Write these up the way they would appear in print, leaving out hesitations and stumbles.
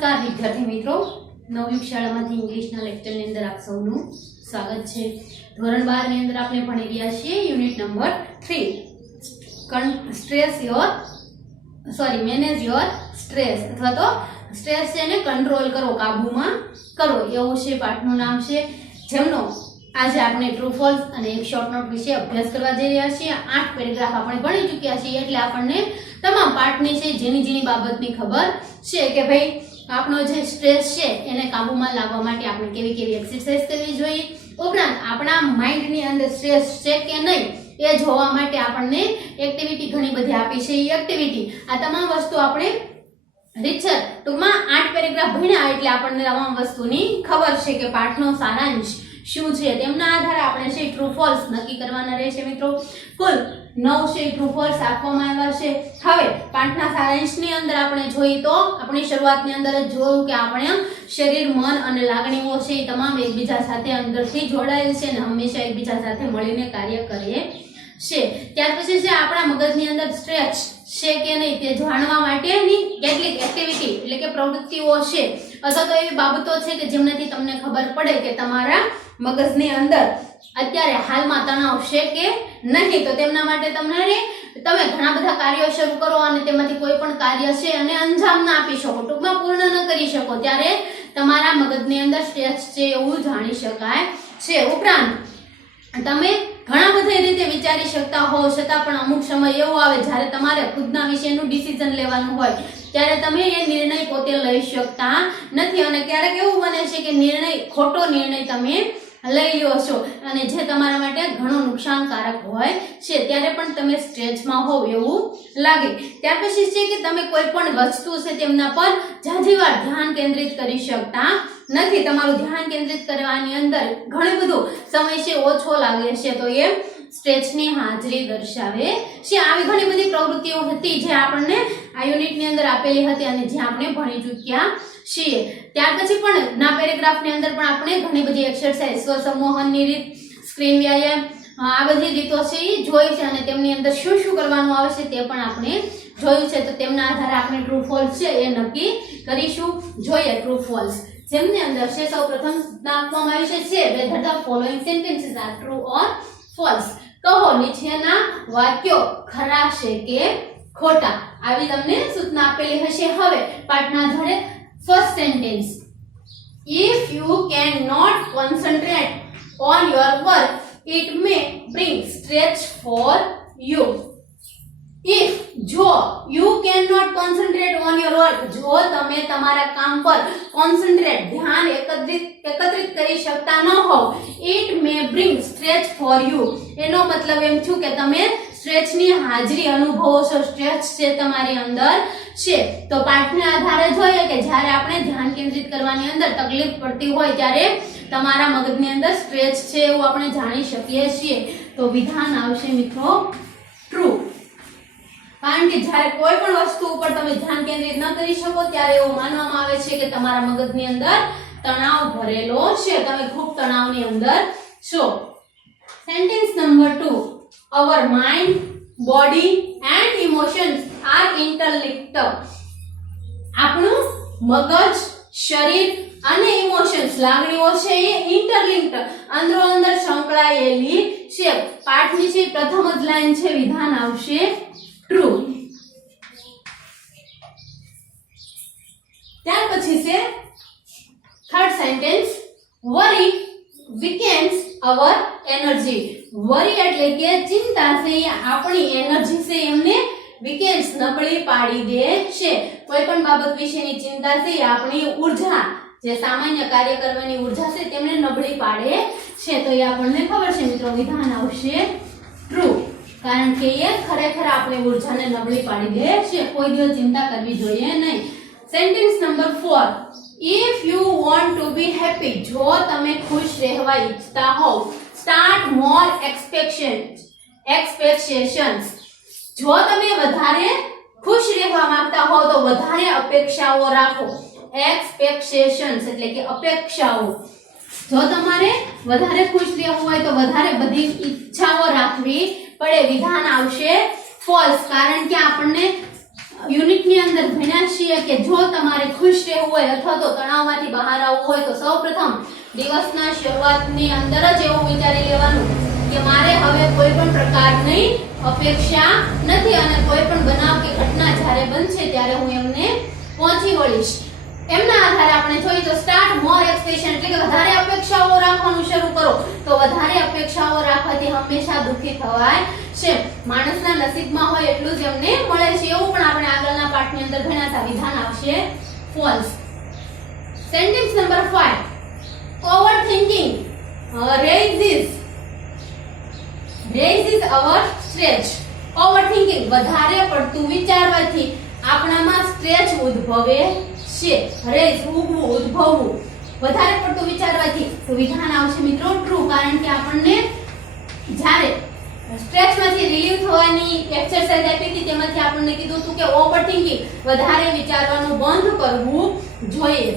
નમસ્કાર વિદ્યાર્થી મિત્રો, નવયુગ શાળામાંથી ઇંગ્લિશના લેક્ચરની અંદર આપ સૌનું સ્વાગત છે। ધોરણ 12 ની અંદર આપણે ભણી રહ્યા છીએ unit number 3 manage your stress અથવા તો સ્ટ્રેસ છે ને કંટ્રોલ કરો, કાબૂમાં કરો, એવું છે પાઠનું નામ છે, જેમનો આજે આપણે ટ્રુ ફોલ્સ અને એક શોર્ટ નોટ વિશે અભ્યાસ કરવા જઈ રહ્યા છીએ। 8 પેરેગ્રાફ આપણે ભણી ચૂક્યા છીએ, એટલે આપણને તમામ પાઠની છે જેની બાબતની ખબર છે કે ભાઈ આપણો જે સ્ટ્રેસ છે એને કાબૂમાં લાવવા માટે આપણે કેવી કેવી એક્સરસાઇઝ કરવી જોઈએ, ઉપરાંત આપણા માઇન્ડની અંદર સ્ટ્રેસ છે કે નહીં એ જોવા માટે આપણને એક્ટિવિટી ઘણી બધી આપી છે। એ એક્ટિવિટી આ તમામ વસ્તુ આપણે રીતસર ટૂંકમાં 8 પેરેગ્રાફ ભણ્યા એટલે આપણને તમામ વસ્તુની ખબર છે કે પાઠનો સારાંશ શું છે, તેમના આધારે આપણે છે ટ્રુ ફોલ્સ નક્કી કરવાના રહેશે મિત્રો। કુલ 9 છે ટ્રુ ફોલ્સ આપવામાં આવ્યા છે। હવે પાઠના સારાંશની અંદર આપણે જોઈએ તો આપણી શરૂઆતની અંદર જ જોયું કે આપણે શરીર, મન અને લાગણીઓ છે એ તમામ એકબીજા સાથે અંદરથી જોડાયેલ છે અને હંમેશા એકબીજા સાથે મળીને કાર્ય કરે છે। ત્યાર પછી છે આપણા મગજની અંદર સ્ટ્રેસ છે કે નહીં તે જાણવા માટેની કેટલીક એક્ટિવિટી એટલે કે પ્રવૃત્તિઓ છે અથવા તો એવી બાબતો છે કે જેમનાથી તમને ખબર પડે કે તમારા મગજની અંદર અત્યારે હાલમાં તણાવ છે કે નહીં। તો તેમના માટે તમે ઘણા બધા કાર્યો શરૂ કરો અને તેમાંથી કોઈ પણ કાર્ય છે અને અંજામ ના આપી શકો, ટૂંકમાં પૂર્ણ ન કરી શકો, ત્યારે તમારા મગજની અંદર સ્ટ્રેસ છે એવું જાણી શકાય છે। ઉપરાંત તમે ઘણા બધા રીતે વિચારી શકતા હોવ છતાં પણ અમુક સમય એવો આવે જ્યારે તમારે ખુદના વિશેનું ડિસિઝન લેવાનું હોય ત્યારે તમે એ નિર્ણય પોતે લઈ શકતા નથી અને ક્યારેક એવું બને છે કે ખોટો નિર્ણય તમે લઈ લ્યો છો અને જે તમારા માટે ઘણું નુકસાનકારક હોય છે, ત્યારે પણ તમે સ્ટ્રેસમાં હોવ એવું લાગે। ત્યાર પછી છે કે તમે કોઈ પણ વસ્તુ છે તેમના પર ઝાઝીવાર ધ્યાન કેન્દ્રિત કરી શકતા નથી, તમારું ધ્યાન કેન્દ્રિત કરવાની અંદર ઘણું બધું સમય છે ઓછો લાગે છે, તો એ સ્ટ્રેસની હાજરી દર્શાવે છે। આવી ઘણી બધી પ્રવૃત્તિઓ હતી જે આપણને આ યુનિટની અંદર આપેલી હતી અને જે આપણે ભણી ચૂક્યા છીએ। ત્યાર પછી પણ ના પેરેગ્રાફની અંદર પણ આપણે ઘણી બધી એક્સરસાઇઝ, સ્વસંમોહનની રીત, સ્ક્રીન વ્યાયામ, આ બધી રીતો છે એ જોઈ છે અને તેમની અંદર શું કરવાનું આવે છે તે પણ આપણે જોયું છે। તો તેમના આધારે આપણે ટ્રુ ફોલ્સ છે એ નક્કી કરીશું। જોઈએ ટ્રુ ફોલ્સ, જેમની અંદર છે સૌપ્રથમ આપવામાં આવ્યું છે whether the following sentences are true or false। કહો નીચેના વાક્યો ખરા છે કે ખોટા, આવી તમને સૂચના આપેલી હશે। હવે પાઠના આધારે first sentence, if you cannot concentrate on your work it may bring stress for you। if જો you cannot concentrate on your work, જો તમે તમારા કામ પર concentrate ધ્યાન એકત્રિત કરી શકતા ન હોવ, it may bring stress for you, એનો મતલબ એમ થયું કે તમે સ્ટ્રેસની હાજરી અનુભવો છો, સ્ટ્રેસ છે તમારી અંદર છે। તો પાઠના આધારે જોઈએ કે જ્યારે આપણે ધ્યાન કેન્દ્રિત કરવાની અંદર તકલીફ પડતી હોય ત્યારે તમારા મગજની અંદર સ્ટ્રેસ છે એવું આપણે જાણી શકીએ છીએ। તો વિધાન આવશે મિત્રો ટ્રુ, કારણ કે જ્યારે કોઈ પણ વસ્તુ ઉપર તમે ધ્યાન કેન્દ્રિત ન કરી શકો ત્યારે એવું માનવામાં આવે છે કે તમારા મગજની અંદર તણાવ ભરેલો છે, તમે ખૂબ તણાવની અંદર છો। Sentence number 2, our mind, body and emotions are interlinked। આપણું મગજ, શરીર અને ઇમોશન્સ લાગણીઓ છે એ ઇન્ટરલિંક્ડ અંદરો અંદર સંકળાયેલી છે। પાઠની છે પ્રથમ જ લાઈન છે, વિધાન આવશે ટ્રુ। ત્યાર પછી છે third sentence, worry weakens our energy। worry એટલે કે ચિંતા છે એ આપણી એનર્જી છે એમને વીકેન્સ નબળી પાડી દે છે। કોઈ પણ બાબત વિશેની ચિંતા છે એ આપણી ઉર્જા, જે સામાન્ય કાર્ય કરવાની ઉર્જા છે તેમને નબળી પાડે છે। તો એ આપણને ખબર છે મિત્રો, વિધાન આવશે ટ્રુ, કારણ કે એ ખરેખર આપણી ઉર્જાને નબળી પાડી દે છે, કોઈ દિવસ ચિંતા કરવી જોઈએ નહીં। Sentence number 4, if you want to be happy, જો તમે ખુશ રહેવા ઈચ્છતા હોવ, start more expectations। જો તમે વધારે ખુશ રહેવા માંગતા હો તો વધારે અપેક્ષાઓ રાખો। expectations એટલે કે અપેક્ષાઓ, જો તમારે વધારે ખુશ રહેવું હોય તો વધારે બધી ઈચ્છાઓ રાખવી પડે। વિધાન આવશે ફોલ્સ, કારણ કે આપણને યુનિટની અંદર ભણ્યા છીએ કે જો તમારે ખુશ રહેવું હોય અથવા તો તણાવમાંથી બહાર આવવું હોય તો સૌપ્રથમ દિવસના શરૂઆતની અંદર જ એવું વિચારી લેવાનું કે મારે હવે કોઈ પણ પ્રકારની અપેક્ષા નથી અને કોઈ પણ બનાવ કે ઘટના જ્યારે બનશે ત્યારે હું એમને પહોંચી વળીશ. એમના આધારે આપણે જોઈએ તો સ્ટાર્ટ મોર એક્સપેક્ટેશન એટલે કે વધારે અપેક્ષાઓ રાખવાનું શરૂ કરો. તો વધારે અપેક્ષાઓ રાખવાથી હંમેશા દુઃખી થવાય છે. માણસના નસીબમાં હોય એટલું જ એમને મળે છે એવું પણ આપણે આગળના પાઠની અંદર ભણ્યા હતા. વિધાન આવશે false. Sentence number 5 over thinking raises our stress. Over thinking વધારે પડતું વિચારવાથી આપણામાં સ્ટ્રેસ ઉદ્ભવે છે. રેઝ ઉગવું, ઉદ્ભવવું, વધારે પડતું વિચારવાથી. તો વિધાન આવશે મિત્રો ટ્રુ, કારણ કે આપણને જ્યારે સ્ટ્રેસમાંથી રિલીવ થવાની એક્સરસાઇઝ આપી હતી તેમાંથી આપણને કીધું હતું કે ઓવર થિંકિંગ વધારે વિચારવાનું બંધ કરવું જોઈએ.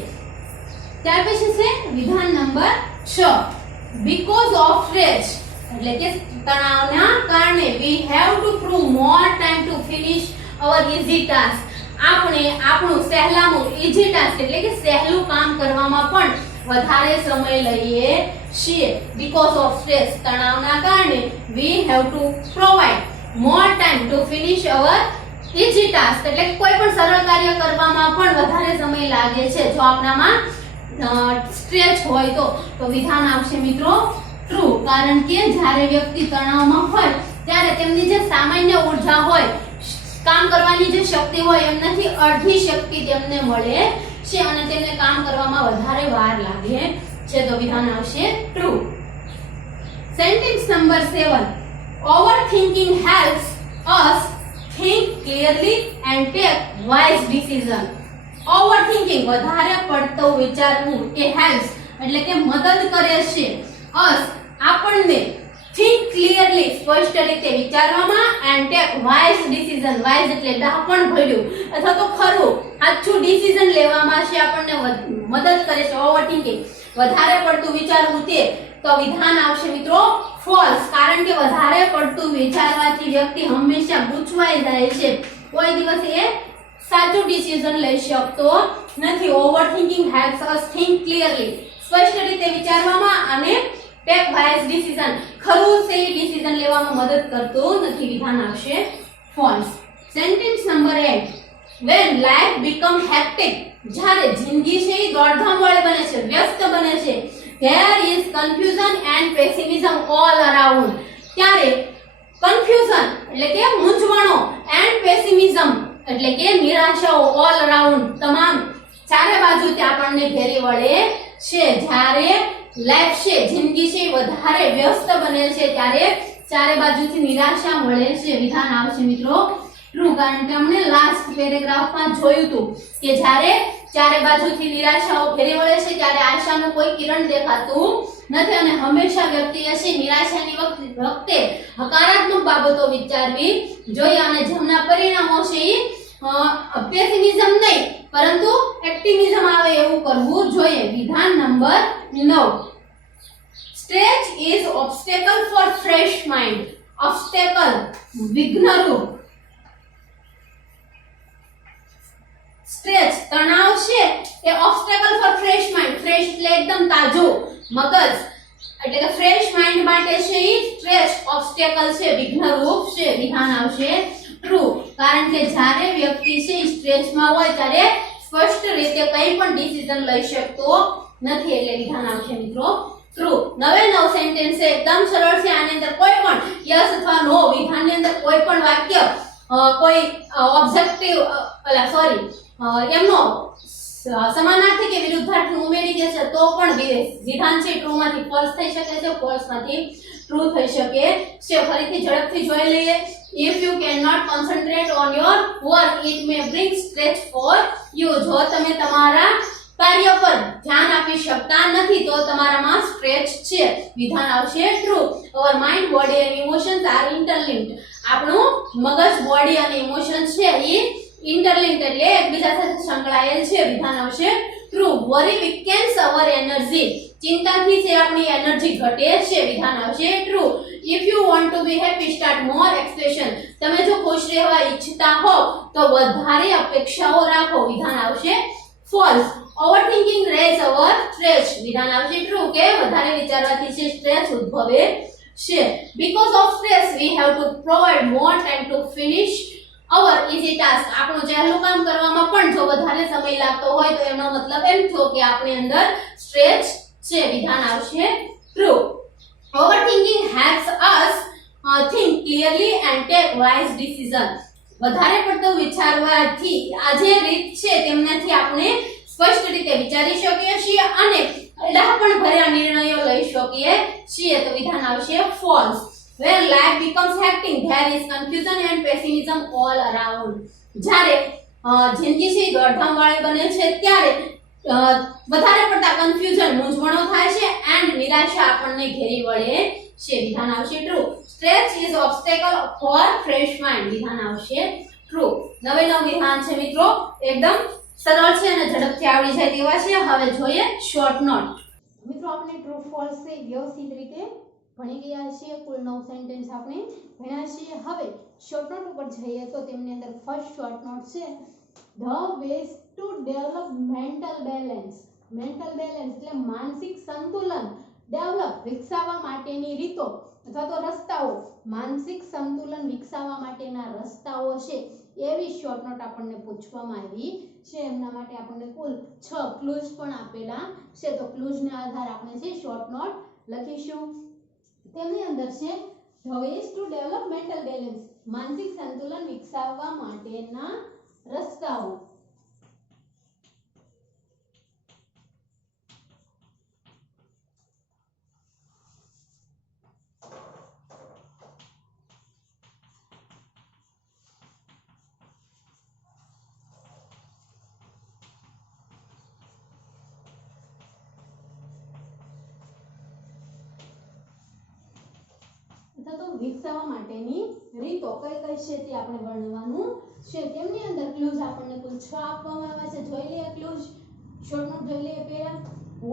ત્યાર પછી છે વિધાન નંબર 6 બીકોઝ ઓફ સ્ટ્રેસ એટલે કે તણાવના કારણે we have to prove more time to finish our easy task. આપણે આપણું સહેલામું easy task એટલે કે સહેલું કામ કરવામાં પણ વધારે સમય લઈએ છીએ. because of stress તણાવના કારણે we have to provide more time to finish our easy task એટલે કે કોઈ પણ સરળ કાર્ય કરવામાં પણ વધારે સમય લાગે છે જો આપણામાં સ્ટ્રેસ હોય તો. વિધાન આવશે મિત્રો ટ્રુ, કારણ કે જ્યારે વ્યક્તિ તણાવમાં હોય ત્યારે તેમની જે સામાન્ય ઉર્જા હોય, કામ કરવાની જે શક્તિ હોય એમનાથી અડધી શક્તિ તેમને મળે છે અને તેમને કામ કરવામાં વધારે વાર લાગે છે. તો વિધાન આવશે true. Sentence number 7 overthinking helps us think clearly and take wise decision. Overthinking વધારે પડતો વિચારવું એ હેલ્પ્સ એટલે કે મદદ કરે છે us આપણને think clearly સ્પષ્ટ રીતે વિચારવામાં and take wise decision. wise એટલે ડાપણ ભર્યું અથવા તો ખરું સાચું ડિસિઝન લેવામાં છે આપણને મદદ કરે છે. ઓવરથિંકિંગ વધારે પડતું વિચારવું તે. તો વિધાન આવશે મિત્રો ફોલ્સ, કારણ કે વધારે પડતું વિચારવાથી વ્યક્તિ હંમેશા ગૂંચવાઈ જાય છે, કોઈ દિવસ એ સાચું ડિસિઝન લઈ શકતો નથી. Overthinking helps us think clearly સ્પષ્ટ રીતે વિચારવામાં અને ટેક વાઇઝ ડિસિઝન ખરું સહી ડિસિઝન લેવામાં મદદ કરતું નથી. વિધાન આવશે false. Sentence number 8 when life become hectic જ્યારે જિંદગી છે એ દોડધામ વાળી બને છે, વ્યસ્ત બને છે, there is confusion and pessimism all around ત્યારે કન્ફ્યુઝન એટલે કે મૂંઝવણો and pessimism એટલે કે નિરાશાઓ all around તમામ ચારે બાજુથી આપણને ઘેરી વળે છે. જ્યારે લાઈફ છે જિંદગી છે વધારે વ્યસ્ત બને છે ત્યારે ચારે બાજુથી નિરાશા મળે છે. વિધાન આવશે મિત્રો ટ્રુ, કારણ કે આપણે લાસ્ટ પેરેગ્રાફમાં જોયું હતું કે જ્યારે ચારે બાજુથી નિરાશાઓ ઘેરી વળે છે ત્યારે આશાનું કોઈ કિરણ દેખાતું નથી અને હંમેશા વ્યક્તિએ છે નિરાશાની વખતે હકારાત્મક બાબતો વિચારવી જોઈએ અને જેમના પરિણામો છે એ પેસિમિઝમ નહીં પરંતુ એક્ટિવિઝમ આવે એવું કરવું જોઈએ. વિધાન number 9 stress is obstacle for fresh mind. Obstacle વિઘ્નરૂપ, સ્ટ્રેસ તણાવ છે એ obstacle for fresh mind. Fresh એટલે એકદમ તાજું મગજ એટલે કે ફ્રેશ માઇન્ડ માટે છે એ સ્ટ્રેસ ઓબ્સ્ટેકલ છે, વિઘ્નરૂપ છે. વિધાન આવશે ટ્રુ, કારણ કે જ્યારે વ્યક્તિ છે સ્ટ્રેસમાં હોય ત્યારે સ્પષ્ટ રીતે કંઈ પણ ડિસિઝન લઈ શકતો નથી. એટલે વિધાન આવશે મિત્રો ટ્રુ. 9 સેન્ટેન્સ છે એકદમ સરળ છે. આની અંદર કોઈ પણ યસ અથવા નો વિધાનની અંદર કોઈ પણ વાક્ય કોઈ ઓબ્જેક્ટિવ એમનો સમાનાર્થી કે વિરુદ્ધાર્થી ઉમેરી દેશે તો પણ વિધાન છે ટ્રુ માંથી ફોલ્સ થઈ શકે છે, ફોલ્સ માંથી ટ્રુ થઈ શકે છે. ફરીથી ઝડપથી જોઈ લઈએ. if you cannot concentrate on your work it may bring stress for you. જો તમે તમારા કાર્ય પર ધ્યાન આપી શકતા નથી તો તમારામાં સ્ટ્રેસ છે. વિધાન આવશે true. our mind body and emotions are interlinked. આપણું મગજ, બોડી અને ઇમોશન છે એ ઇન્ટરલિંક્ડ એટલે એકબીજા સાથે સંકળાયેલ છે. વિધાન આવશે true. worry weakens our energy. ચિંતાથી છે આપણી એનર્જી ઘટે છે, વિધાન આવશે true. If you want to B happy start more expectation, તમે જો ખુશ રહેવા ઈચ્છતા હો તો વધારે અપેક્ષાઓ રાખો, વિધાન આવશે ફોલ્સ. ઓવરથિંકિંગ રેઝ અવર સ્ટ્રેસ, વિધાન આવશે ટ્રુ કે વધારે વિચારવાથી છે સ્ટ્રેસ ઉદ્ભવે છે. Because of stress we have to provide more time to finish our easy task, આપણું સહેલું કામ કરવામાં પણ જો વધારે સમય લાગતો હોય તો એનો મતલબ એમ થયો કે આપણી અંદર સ્ટ્રેસ છે, વિધાન આવશે true. Overthinking helps us think clearly and take wise decision, વધારે પડતું વિચારવાથી આ જે રીત છે તેમનાથી આપણે સ્પષ્ટ રીતે વિચારી શકીએ છીએ અને ડહાપણ ભર્યા નિર્ણયો લઈ શકીએ છીએ, તો વિધાન આવશે false. When life becomes hectic, there is confusion and pessimism all around, જ્યારે જિંદગી છે દોડધામવાળી બને છે ત્યારે વધારે પડતા કન્ફ્યુઝન મૂંઝવણો થાય છે એન્ડ નિરાશા આપણને ઘેરી વળે છે, વિધાન આવશે true. Stress is obstacle for fresh mind, વિધાન આવશે ટ્રુ. નવે નવ વિધાન છે મિત્રો, એકદમ સરળ છે અને ઝડપથી આવડી જાય તેવા છે. હવે જોઈએ શોર્ટ નોટ. મિત્રો આપણે ટ્રુ ફોલ્સ થી વ્યવસ્થિત રીતે ભણી ગયા છીએ, કુલ 9 સેન્ટેન્સ આપણે ભણ્યા છીએ. હવે શોર્ટ નોટ ઉપર જઈએ તો તેમની અંદર ફર્સ્ટ શોર્ટ નોટ છે the ways to develop mental balance. Mental balance એટલે માનસિક સંતુલન ડેવલપ વિકસાવવા માટેની રીતો અથવા તો રસ્તાઓ, માનસિક સંતુલન વિકસાવવા માટેના રસ્તાઓ છે એવી શોર્ટ નોટ આપણને પૂછવામાં આવી છે. એમના માટે આપણને કુલ 6 ક્લુઝ પણ આપેલા છે, તો ક્લુઝના આધારે આપણે છે શોર્ટ નોટ લખીશું. તેમની અંદર છે the ways to develop mental balance, માનસિક સંતુલન વિકસાવવા માટેના રસ્તાઓ. તો વિકસાવવા માટેની રીતો કઈ કઈ છે તે આપણે વર્ણવવાનું છે. તેમની અંદર ક્લુઝ આપણને કુલ 6 આપવામાં આવ્યા છે. જોઈ લઈએ ક્લુઝ, શોર્ટ નોટ જોઈ લઈએ. પહેલા,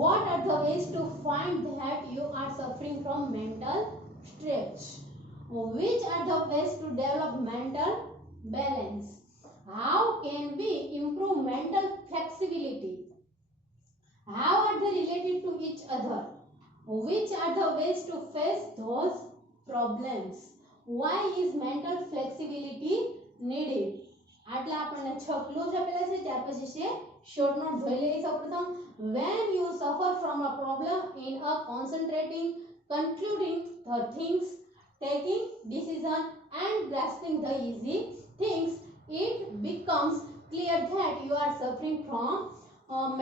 what are the ways to find that you are suffering from mental stress? Which are the ways to develop mental balance? How can we improve mental flexibility? How are they related to each other? Which are the ways to face those problems? Why is mental flexibility needed? આટલા આપણને 6 clues આપેલા છે. ત્યાર પછી છે short note જોઈ લઈએ. સૌપ્રથમ, when you suffer from a problem in a concentrating, concluding the things, taking decision and grasping the easy things, it becomes clear that you are suffering from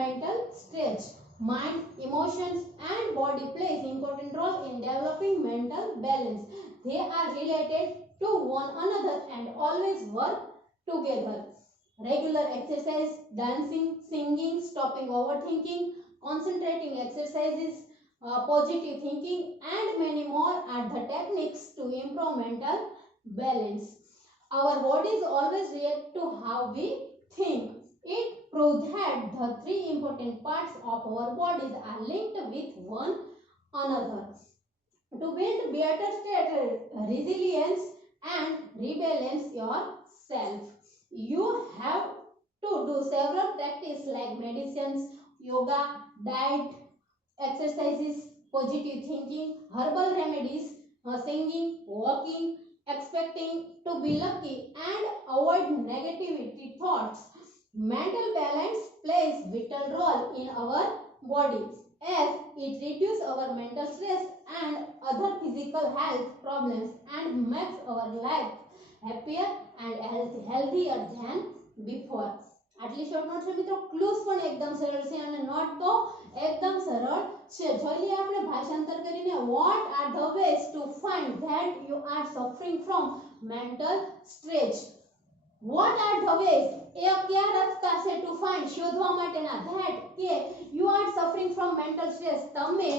mental stress. Mind, emotions and body plays important role in developing mental balance. They are related to one another and always work together. Regular exercise, dancing, singing, stopping overthinking, concentrating exercises, positive thinking and many more are the techniques to improve mental balance. Our bodies always react to how we think. It proves that the 3 important parts of our bodies are linked with one another. To build better state resilience and rebalance yourself, you have to do several practices like meditations, yoga, diet, exercises, positive thinking, herbal remedies, singing, walking, expecting to be lucky and avoid negativity thoughts. Mental balance plays vital role in our body as it reduces our mental stress and other physical health problems and makes our life happier and healthier than before. આટલી short note છે મિત્રો. Clues પણ એકદમ સરળ છે અને not તો એકદમ સરળ છે. જોઈ લઈએ આપણે ભાષાંતર કરીને. what are the ways to find that you are suffering from mental stress? what are the ways, એ કયા રસ્તા છે to find, શોધવા માટેના, that કે you are suffering from mental stress, તમે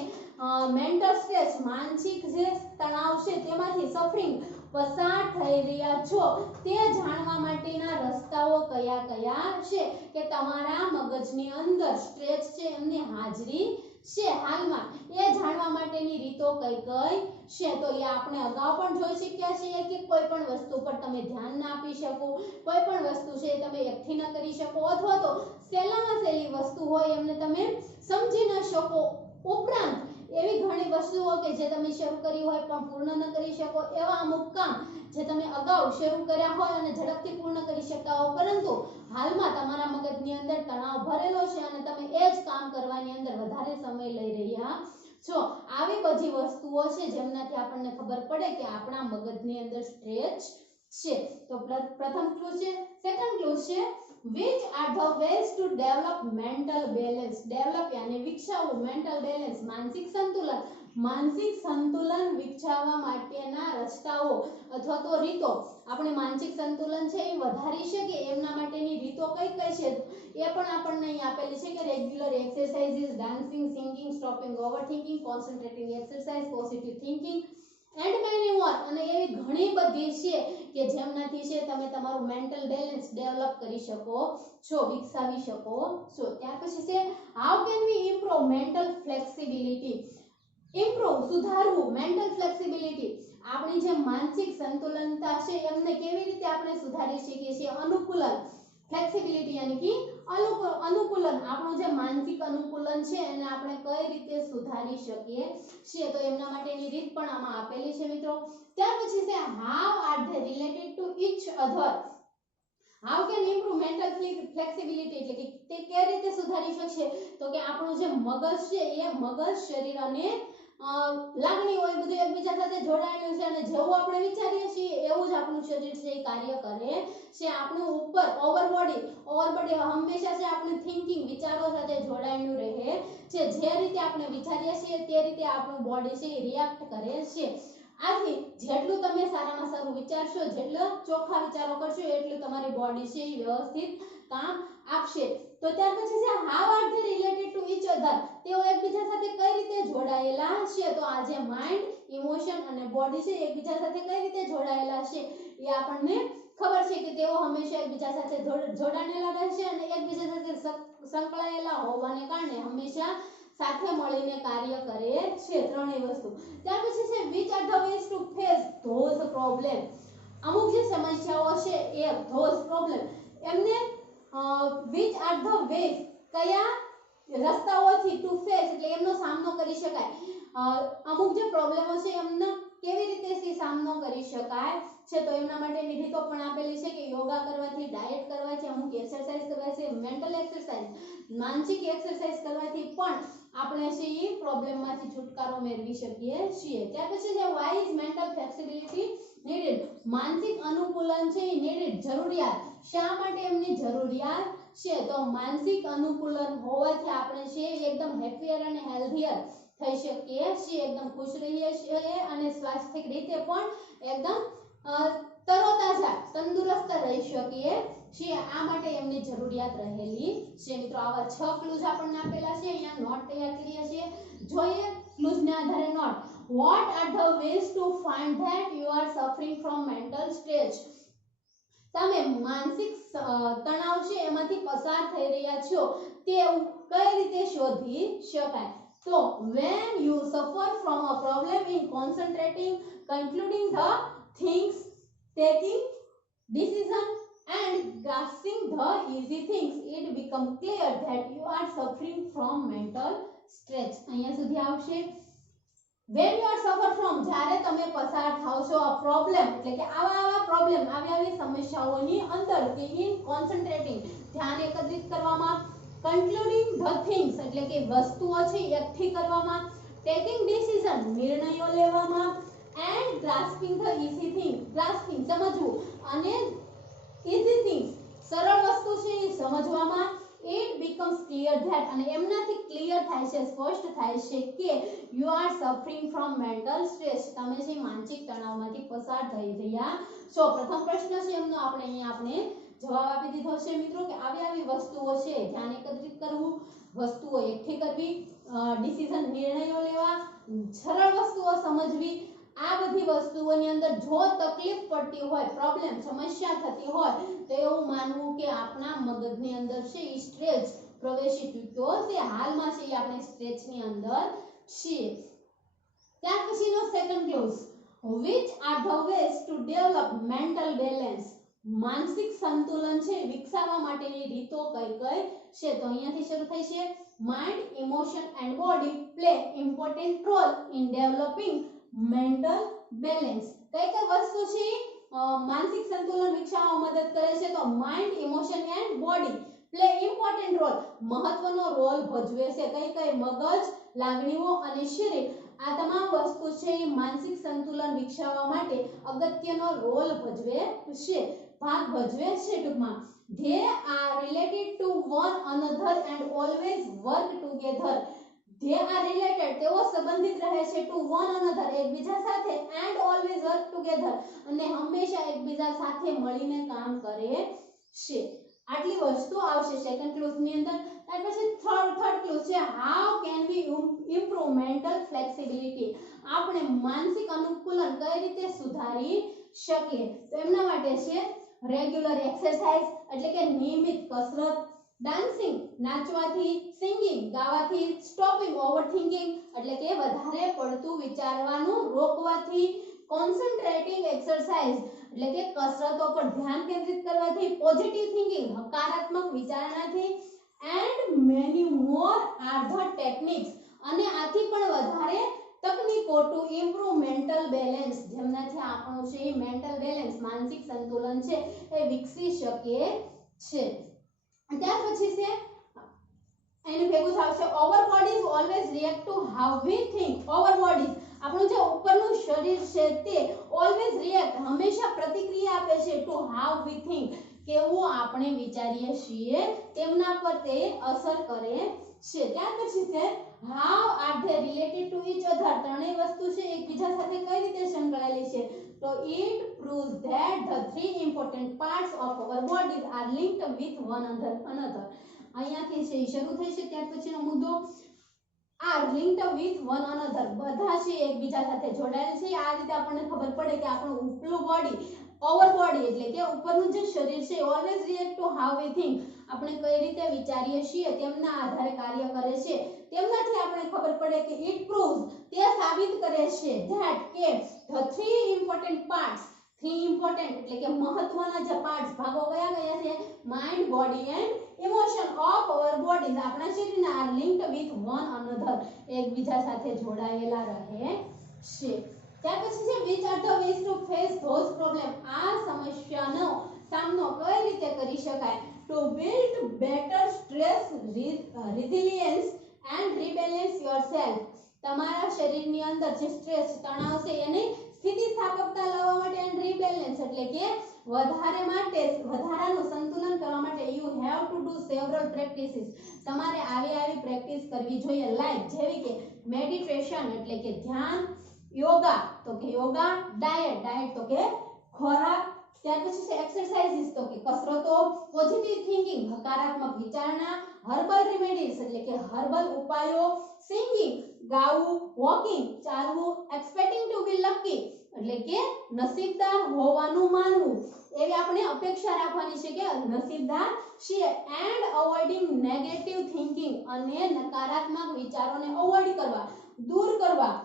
mental stress, માનસિક જે તણાવ છે તેમાંથી suffering, પસાર થઈ રહ્યા છો તે જાણવા માટેના રસ્તાઓ કયા કયા છે કે તમારા મગજની અંદર સ્ટ્રેસ છે એમની હાજરી છે હાલમાં એ જાણવા માટેની રીતો કઈ કઈ છે તો એ આપણે અગાઉ પણ જોઈ શક્યા છીએ કે કોઈ પણ વસ્તુ પર તમે ધ્યાન ના આપી શકો, કોઈ પણ વસ્તુ છે તમે એકઠી ન કરી શકો, અથવા તો સહેલામાં સહેલી વસ્તુ હોય એમને તમે સમજી ન શકો, ઉપરાંત એવી ઘણી વસ્તુઓ કે જે તમે શરૂ કરી હોય પણ પૂર્ણ ન કરી શકો, એવા અમુક કામ જે તમે અગાઉ શરૂ કર્યા હોય અને ઝડપથી પૂર્ણ કરી શકતા હો, પરંતુ હાલમાં તમારા મગજની અંદર તણાવ ભરેલો છે અને તમે એ જ કામ કરવાની અંદર વધારે સમય લઈ રહ્યા છો. આવી બધી વસ્તુઓ છે જેમનાથી આપણને ખબર પડે કે આપણા મગજની અંદર સ્ટ્રેચ છે. તો પ્રથમ ક્લુ છે. સેકન્ડ ક્લુ છે which are the ways to develop mental balance. develop यानी વિકસાવવું, mental balance માનસિક સંતુલન. માનસિક સંતુલન વિકસાવવા માટેના રસ્તાઓ અથવા તો રીતો. આપણે માનસિક સંતુલન છે એ વધારી શકીએ એમના માટેની રીતો કઈ કઈ છે એ પણ આપણને અહીં આપેલી છે કે regular exercises, dancing, singing, stopping overthinking, concentrating exercise, positive thinking and many more. અને એવી ઘણી બધી છે કે જેમનાથી છે તમે તમારું મેન્ટલ બેલેન્સ ડેવલપ કરી શકો છો, વિકસાવી શકો છો. ત્યાર પછી છે how can we improve mental flexibility. Improve સુધારવું મેન્ટલ ફ્લેક્સિબિલિટી. આપણી જે માનસિક સંતુલનતા છે એમને કેવી રીતે આપણે સુધારી શકીએ છીએ. અનુકૂલન, ફ્લેક્સિબિલિટી યાની કે અનુકૂલન, આપણું જે માનસિક અનુકૂલન છે એને આપણે કઈ રીતે સુધારી શકીએ છીએ તો એમના માટેની રીત પણ આમાં આપેલી છે મિત્રો. ત્યાર પછી છે how are they related to each other. How can improve mental flexibility એટલે કે તે કેવી રીતે સુધારી શકશે તો કે આપણું જે મગજ છે એ મગજ, શરીર અને લાગણી હોય બધું એકબીજા સાથે જોડાયેલું છે અને જેવું આપણે વિચારીએ છીએ એવું જ આપણું શરીર છે એ કાર્ય કરે છે. આપણું ઉપર ઓવરબોડી હંમેશા છે આપણું થિંકિંગ, વિચારો સાથે જોડાયેલું રહે છે. જે રીતે આપણે વિચારીએ છીએ તે રીતે આપણું બોડી છે એ રિએક્ટ કરે છે. આથી જેટલું તમે સારામાં સારું વિચારશો, જેટલું ચોખ્ખા વિચારો કરશો એટલું તમારી બોડી છે એ વ્યવસ્થિત કામ આપશે. તો ત્યાર પછી છે how are they related to each other. તેઓ એકબીજા સાથે કઈ રીતે જોડાયેલા છે તો આ જે માઇન્ડ, ઇમોશન અને બોડી છે એકબીજા સાથે કઈ રીતે જોડાયેલા છે એ આપણને ખબર છે કે તેઓ હંમેશા એકબીજા સાથે જોડાયેલા રહેશે અને એકબીજા સાથે સંકળાયેલા હોવાને કારણે હંમેશા સાથે મળીને કાર્ય કરે છે. ત્રણેય વસ્તુ. ત્યાર પછી છે which are the ways to face those problem. અમુક જે સમસ્યાઓ છે એ those problem એમને which are the ways કયા રસ્તાઓથી ટુ ફેસ એટલે એમનો સામનો કરી શકાય. અમુક જે પ્રોબ્લેમો છે એમનો કેવી રીતે સામનો કરી શકાય છે તો એમના માટેની રીતો પણ આપેલી છે કે યોગા કરવાથી, ડાયટ કરવાથી, અમુક એક્સરસાઇઝ કરવાથી, મેન્ટલ એક્સરસાઇઝ, માનસિક એક્સરસાઇઝ કરવાથી પણ આપણે છે એ પ્રોબ્લેમમાંથી છુટકારો મેળવી શકીએ છીએ. ત્યાર પછી છે why is mental flexibility needed. માનસિક અનુકૂલન છે એ needed જરૂરિયાત. શા માટે એમની જરૂરિયાત છે તો માનસિક અનુકૂલન હોવાથી આપણે છે એકદમ હેપીયર અને હેલ્ધીયર થઈ શકીએ છીએ, એકદમ ખુશ રહીએ છીએ અને સ્વાસ્થ્યિક રીતે પણ એકદમ તરોતાજા, તંદુરસ્ત રહી શકીએ છીએ. આ માટે એમની જરૂરિયાત રહેલી છે. મિત્રો આવા 6 ક્લુઝ આપણને આપેલા છે. અહીંયા નોટ તૈયાર કરીએ છીએ. જોઈએ ક્લુઝના આધારે not. What are the ways to find that you are suffering from mental stress. તમે માનસિક તણાવ છે એમાંથી પસાર થઈ રહ્યા છો તે કઈ રીતે શોધી શકાય તો when you suffer from a problem in concentrating, concluding the things, taking decision and grasping the easy things, it become clear that you are suffering from mental stress. અહીંયા સુધી આવશે. when you are suffer from જ્યારે તમે પસાર થાઓ છો આ problem એટલે કે આવા પ્રોબ્લેમ આવી સમસ્યાઓની અંદર કે in concentrating ધ્યાન એકત્રિત કરવામાં, concluding the things એટલે કે વસ્તુઓ છે એકઠી કરવામાં, taking decision નિર્ણયો લેવામાં and grasping the easy thing grasping સમજવું અને easy things સરળ વસ્તુ છે એ સમજવામાં it becomes clear that અને એમનાથી ક્લિયર થાય છે, સ્પષ્ટ થાય છે કે you are suffering from mental stress. તમે જે માનસિક તણાવમાંથી પસાર થઈ રહ્યા છો. પ્રથમ પ્રશ્ન છે એમનો આપણે જવાબ આપી દીધો છે મિત્રો કે આવી વસ્તુઓ છે ધ્યાન એકત્રિત કરવું, વસ્તુઓ એકઠી કરવી, ડિસિઝન નિર્ણયો લેવા, સરળ વસ્તુઓ સમજવી. આ બધી વસ્તુઓની અંદર જો તકલીફ પડતી હોય, પ્રોબ્લેમ સમસ્યા થતી હોય તો એવું માનવું કે આપણા મગજની અંદર છે એ સ્ટ્રેસ પ્રવેશી ચૂક્યો છે, હાલમાં છે આપણે સ્ટ્રેચની અંદર છીએ. ત્યાર પછીનો second clause, which are the ways to develop mental balance, માનસિક સંતુલન છે વિકસાવવા માટેની રીતો કઈ કઈ છે? તો અહીંયાથી શરૂ થાય છે, mind, emotion and body play important role in developing mental balance. કઈ કઈ વસ્તુ છે માનસિક સંતુલન વિકસાવવામાં મદદ કરે છે? તો mind, emotion and body play important role, મહત્વનો રોલ ભજવે છે. કઈ કઈ? મગજ, લાગણીઓ અને શરીર. આ તમામ વસ્તુ છે એ માનસિક સંતુલન વિકસાવવા માટે અગત્યનો રોલ ભજવે છે, ભાગ ભજવે છે ટૂંકમાં. They are related to one another and always work together. They are related, તેઓ સંબંધિત રહે છે, to one another, એકબીજા સાથે, and always work together, અને હંમેશા એકબીજા સાથે મળીને કામ કરે છે. આટલી વસ્તુ આવશે સેકન્ડ ક્લોઝ ની અંદર. ત્યાર પછી થર્ડ ક્લોઝ છે, how can we improve mental flexibility, આપણે માનસિક અનુકૂલન કઈ રીતે સુધારી શકીએ? તો એમના માટે છે રેગ્યુલર એક્સરસાઇઝ એટલે કે નિયમિત કસરત, ડાન્સિંગ નાચવાથી, સિંગિંગ ગાવાથી, સ્ટોપિંગ ઓવરથિંકિંગ એટલે કે વધારે પડતું વિચારવાનું રોકવાથી, કોન્સન્ટ્રેટિંગ એક્સરસાઇઝ એટલે કે કસરતો પર ધ્યાન કેન્દ્રિત કરવાથી, પોઝિટિવ થિંકિંગ હકારાત્મક વિચારણાથી, and many more are the techniques, અને આથી પણ વધારે તકનીકો ટુ ઇમ્પ્રુવ મેન્ટલ બેલેન્સ, જેમનાથી આપણું છે મેન્ટલ બેલેન્સ માનસિક સંતુલન છે એ વિકસી શકે છે. ત્યાર પછી છે એનું ભેગું આવશે over bodies always react to how we think. Over bodies આપણું જે ઉપરનું શરીર છે તે ઓલવેઝ રિએક્ટ હંમેશા પ્રતિક્રિયા આપે છે, ટુ હાઉ વી થિંક કેવું આપણે વિચારીએ છીએ તેમના પર તે અસર કરે છે. ત્યાર પછી છે how are they related to each other, ત્રણેય વસ્તુ છે એકબીજા સાથે કઈ રીતે સંકળાયેલી છે? તો it proves that the three important parts of our bodies are linked with one another. અહીંયાથી છે શરૂ થઈ છે. ત્યાર પછીનો મુદ્દો are linked with one another, બધા છે એકબીજા સાથે જોડાયેલ છે. આ રીતે આપણને ખબર પડે કે આપણું ઉપલું બોડી, ઓવર બોડી એટલે કે ઉપરનું જે શરીર છે always react to how we think, આપણે કઈ રીતે વિચારીએ છીએ તેમના આધારે કાર્ય કરે છે. તેમનાથી આપણે ખબર પડે કે ઇટ પ્રૂવ્સ, તે સાબિત કરે છે ધેટ કે the three important parts, three important એટલે કે મહત્વના જે પાર્ટ્સ ભાગો કયા કયા છે? Mind, body and emotion of our bodies, આપણા શરીરના are linked with one another, એકબીજા સાથે જોડાયેલા રહે છે. ત્યાર પછી છે which are the ways to face those problem, આ સમસ્યાનો સામનો કઈ રીતે કરી શકાય? to build better stress resilience and rebalance yourself, તમારા શરીરની અંદર જે સ્ટ્રેસ તણાવ છે એની સ્થિતિસ્થાપકતા લાવવા માટે, એન્ડ રીબેલેન્સ એટલે કે વધારાનું સંતુલન કરવા માટે you have to do several practices, તમારે આવી પ્રેક્ટિસ કરવી જોઈએ. લાઈક જેવી કે મેડિટેશન એટલે કે ધ્યાન, યોગા તો કે યોગા, ડાયટ તો કે ખોરાક, ત્યાર પછી છે એક્સરસાઇઝિસ તો કે કસરતો, પોઝિટિવ થિંકિંગ હકારાત્મક વિચારણા, હર્બલ રેમેડીઝ એટલે કે હર્બલ ઉપાયો, સિંગિંગ ગાવું, વોકિંગ ચાલવું, એક્સપેક્ટિંગ ટુ બી લકી એટલે કે નસીબદાર હોવાનું માનવું, એવી આપણે અપેક્ષા રાખવાની છે કે નસીબદાર છીએ, એન્ડ અવોઇડિંગ નેગેટિવ થિંકિંગ, અને નકારાત્મક વિચારોને અવોઇડ કરવા, દૂર કરવા.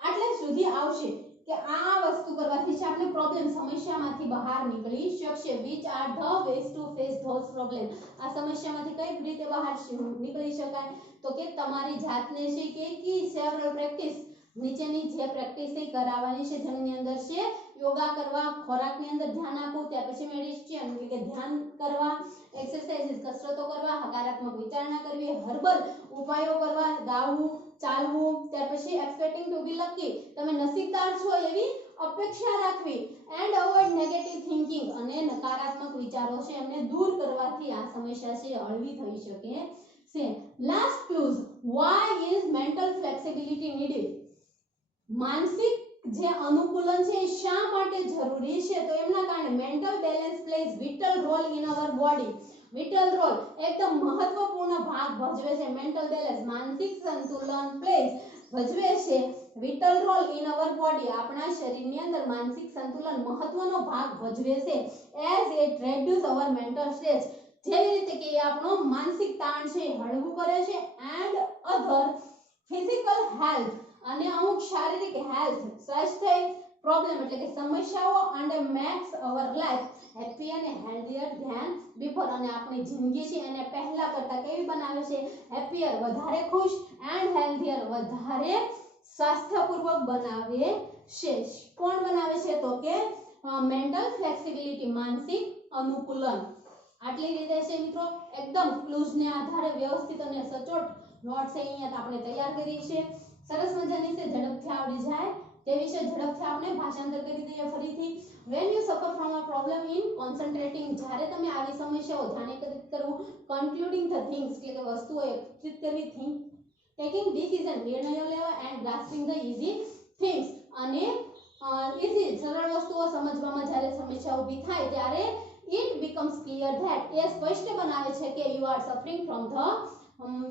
આટલે સુધી આવશે કે આ વસ્તુ કરવાથી છે આપણે પ્રોબ્લેમ, સમસ્યામાંથી બહાર નીકળી શકશે. which are the ways to face those problem, આ સમસ્યામાંથી કઈ રીતે બહાર નીકળી શકાય? તો કે તમારી જાતને છે કે સેવરલ પ્રેક્ટિસ, નીચેની જે પ્રેક્ટિસ કરાવવાની છે, જેમની અંદર છે યોગા કરવા, ખોરાકની અંદર ધ્યાન આપવું, ત્યાર પછી મેડિટેશન એટલે કે ધ્યાન કરવા, એક્સરસાઇઝ કસરતો કરવા, હકારાત્મક વિચારણા કરવી, હર્બલ ઉપાયો કરવા, ગાવું, ચાલવું, ત્યાર પછી એક્સપેક્ટિંગ ટુ બી લકી, તમે નસીબદાર છો એવી અપેક્ષા રાખવી, એન્ડ અવોઇડ નેગેટિવ થિંકિંગ, અને નકારાત્મક વિચારો છે એમને દૂર કરવાથી આ સમસ્યા છે હળવી થઈ શકે છે. Last clues, why is mental flexibility needed, માનસિક જે અનુકૂલન છે એ શા માટે જરૂરી છે? તો એમના કારણે mental balance plays vital role in our body, vital role એકદમ મહત્વપૂર્ણ ભાગ ભજવે છે. મેન્ટલ બેલેન્સ માનસિક સંતુલન પ્લેઝ ભજવે છે vital role in our body, આપણા શરીરની અંદર માનસિક સંતુલન મહત્વનો ભાગ ભજવે છે. As it reduce our mental stress, જેવી રીતે કે એ આપણો માનસિક તાણ છે એ હળવું કરે છે એન્ડ અધર ફિઝિકલ હેલ્થ અને અમુક શારીરિક હેલ્થ સ્વાસ્થ્ય પ્રોબ્લેમ એટલે કે સમસ્યાઓ અને મેક્સ અવર લાઈફ હેપી અને હેલ્ધીયર ધ્યાન બિફોર અને આપણી જિંદગી છે એને પહેલા કરતા કેવી બનાવે છે હેપીયર વધારે ખુશ એન્ડ હેલ્ધીયર વધારે સ્વાસ્થ્યપૂર્વક બનાવે છે કોણ બનાવે છે તો કે મેન્ટલ ફ્લેક્સિબિલિટી માનસિક અનુકૂલન આટલી રીતે છે મિત્રો એકદમ ક્લુઝને આધારે વ્યવસ્થિત અને સચોટ નોટ્સ અહીંયા આપણે તૈયાર કરી છે સરસ મજાની છે ઝડપથી આવડી જાય તે વિશે ઝડપથી આપણે ભાષાંતર કરી દઈએ ફરીથી when you suffer from a problem in concentrating જ્યારે તમે આવી સમસ્યાઓ ધ્યાન કેન્દ્રિત કરવું concluding the things એટલે કે વસ્તુઓ એકત્રિત કરવી think taking decision નિર્ણયો લેવા and grasping the easy things અને easy સરળ વસ્તુઓ સમજવામાં જ્યારે સમસ્યા ઊભી થાય ત્યારે it becomes clear that એ સ્પષ્ટ બનાવે છે કે you are suffering from the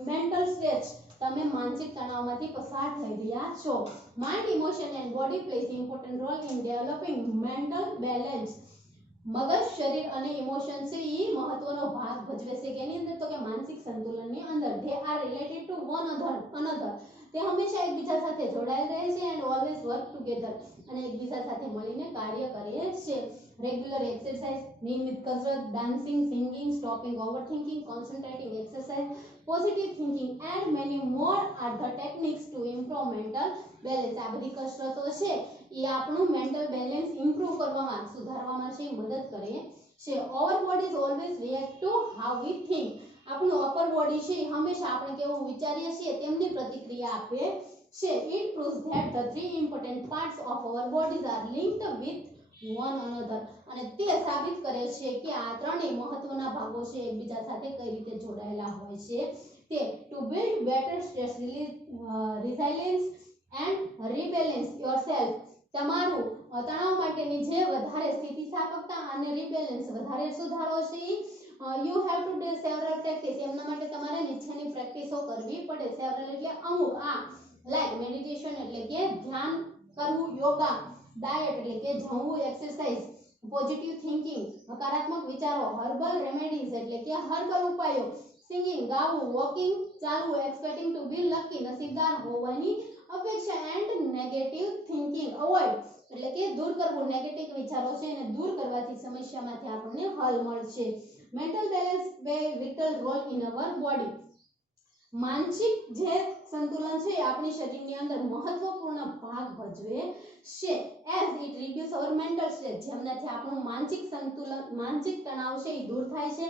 mental stress તમે માનસિક તણાવમાંથી પસાર થઈ રહ્યા છો mind emotion and body plays important role in developing mental balance મગજ શરીર અને ઇમોશન છે એ મહત્વનો ભાગ ભજવે છે કેની અંદર તો કે માનસિક સંતુલનની અંદર they are related to one another તે હંમેશા એકબીજા સાથે જોડાયેલ રહે છે એન્ડ ઓલવેઝ વર્ક ટુગેધર અને એકબીજા સાથે મળીને કાર્ય કરે છે રેગ્યુલર એક્સરસાઇઝ નિયમિત કસરત dancing singing stopping overthinking concentrating exercise positive thinking and many more are the techniques to improve mental balance આ બધી કસરતો છે એ આપણું મેન્ટલ બેલેન્સ ઇમ્પ્રૂવ કરવામાં સુધારવામાં છે મદદ કરે છે over body is always react to how we think આપણું અપર બોડી છે હંમેશા આપણે કેવું વિચારીએ છીએ તેમની પ્રતિક્રિયા આપે છે it proves that the three important parts of our bodies are linked with one another અને તે સાબિત કરે છે કે આ ત્રણેય મહત્વના ભાગો છે એકબીજા સાથે કઈ રીતે જોડાયેલા હોય છે તે to build better stress resilience and rebalance yourself તમારું તણાવ માટેની જે વધારે સ્થિતિસ્થાપકતા અને રીબેલેન્સ વધારે સુધારો છે you have to do several practice એમના માટે તમારે નીચેની પ્રેક્ટિસો કરવી પડે સેવરલ એટલે અમુક લાઈક મેડિટેશન એટલે કે ધ્યાન કરવું યોગા ડાયટ એટલે કે જમવું એક્સરસાઇઝ પોઝિટિવ થિંકિંગ હકારાત્મક વિચારો હર્બલ રેમેડીઝ એટલે કે હર્બલ ઉપાયો સિંગિંગ ગાવું વોકિંગ ચાલવું એક્સપેક્ટિંગ ટુ બી લકી નસીબદાર હોવાની અપેક્ષા એન્ડ નેગેટિવ થિંકિંગ અવોઇડ એટલે કે દૂર કરવું નેગેટિવ વિચારો છે એને દૂર કરવાથી સમસ્યામાંથી આપણને હલ મળશે mental balance play vital role in our body માનસિક જે સંતુલન છે આપણી શરીરની અંદર મહત્વપૂર્ણ ભાગ ભજવે છે as it reduce our mental stress જેમનાથી આપણું માનસિક સંતુલન માનસિક તણાવ છે એ દૂર થાય છે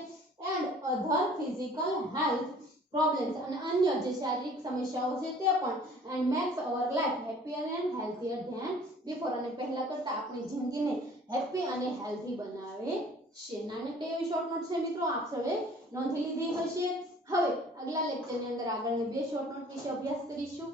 and other physical health problems અને અન્ય જે શારીરિક સમસ્યાઓ છે તે પણ and makes our life happier and healthier than before અને પહેલા કરતા આપણી જિંદગીને હેપી અને હેલ્થી બનાવે છે નાનકડી એવી શોર્ટ નોટ છે મિત્રો આપ સૌએ નોંધી લીધી હશે હવે આગલા લેક્ચરની અંદર આગળની બે શોર્ટ નોટ વિશે અભ્યાસ કરીશું